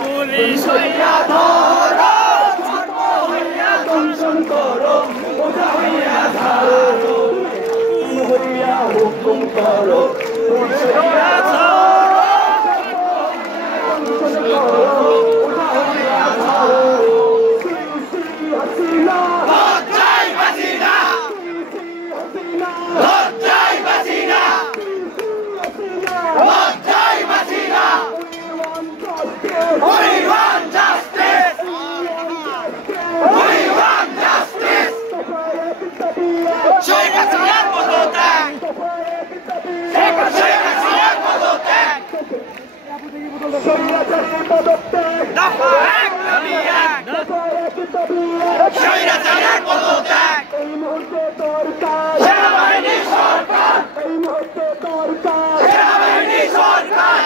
Police হইয়া ধরো, ধর্ম হইয়া দংশন করো, ওঝা হইয়া ধরো, হইয়া হুকুম করো, পুলিশ হইয়া ধরো, দংশন করো, ওঝা হইয়া ধরো। লজ্জায় বাঁচি না, লজ্জায় বাঁচি না, লজ্জায় বাঁচি না। We want justice! We want justice! Sheikh হাসিনার পদত্যাগ! শেখ হাসিনার পদত্যাগ! দফা এক দাবি এক! স্বৈরাচারের পদত্যাগ! সেনাবাহিনী সরকার! সেনাবাহিনী সরকার!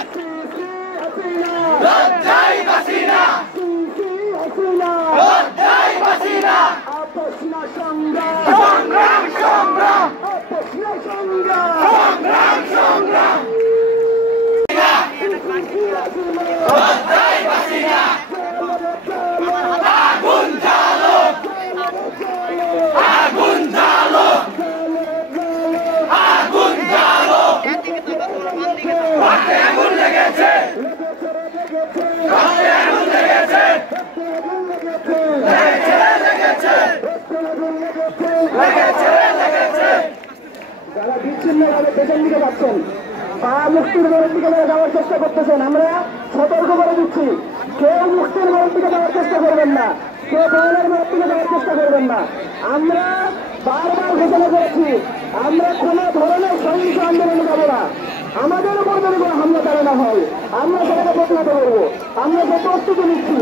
লজ্জায় বাঁচি না, লজ্জায় বাঁচি না। সংগ্রাম সংগ্রাম, সংগ্রাম সংগ্রাম, লজ্জায় বাঁচি না। আগুন জ্বালো, আগুন জ্বালো, আগুন জ্বালো। হাতে আগুন লেগেছে, হাতে আগুন লেগেছে, লেগেছে, লেগেছে, লেগেছে, লেগেছে। যারা বিচ্ছিন্নভাবে পেছন দিকে যাচ্ছেন, পা মুক্তির গড়ের দিকে যাওয়ার চেষ্টা করতেছেন, আমরা সতর্ক করে দিচ্ছি, কেউ মুক্তির গড়ের দিকে যাওয়ার চেষ্টা করবেন না, কেউ বয়নের গড়ের দিকে যাওয়ার চেষ্টা করবেন না। আমরা বারবার ঘোষণা করেছি, আমরা কোন ধরনের সহিংস আন্দোলনে যাব না। আমাদের উপর যদি কোনো হামলা চালানো হয়, আমরা সেটাকে প্রতিহত করবো, আমরা সে প্রস্তুতি নিচ্ছি।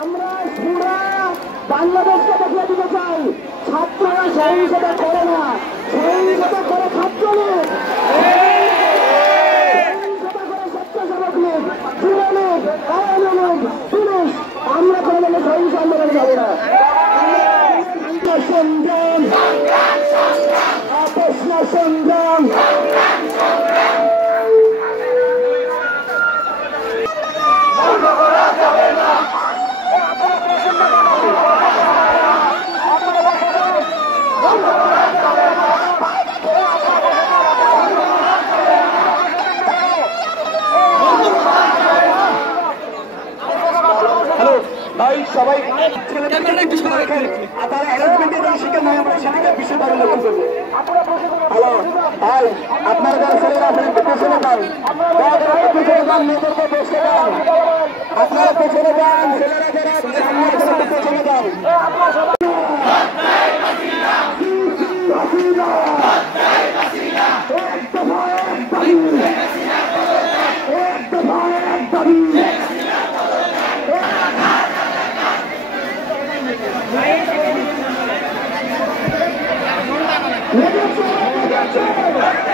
আমরা পুরা বাংলাদেশকে দেখিয়ে দিতে চাই, ছাত্ররা সহিংসতা করে না, সহিংসতা করে ছাত্রলীগ, সহিংসতা করে স্বেচ্ছাসেবক লীগ, যুবলীগ, আওয়ামী লীগ, পুলিশ। আমরা কোনো সহিংস আন্দোলনে যাব না। সংগ্রাম, আপোষ না সংগ্রাম, সবাই আপনার যারা ছেলেরা আছেন পেছনে যান, পেছনে যান, মেয়েদেরকে বসে যান, আপনারা পেছনে যান, ছেলেরা যারা সামনে আছেন পেছনে যান। Let's go!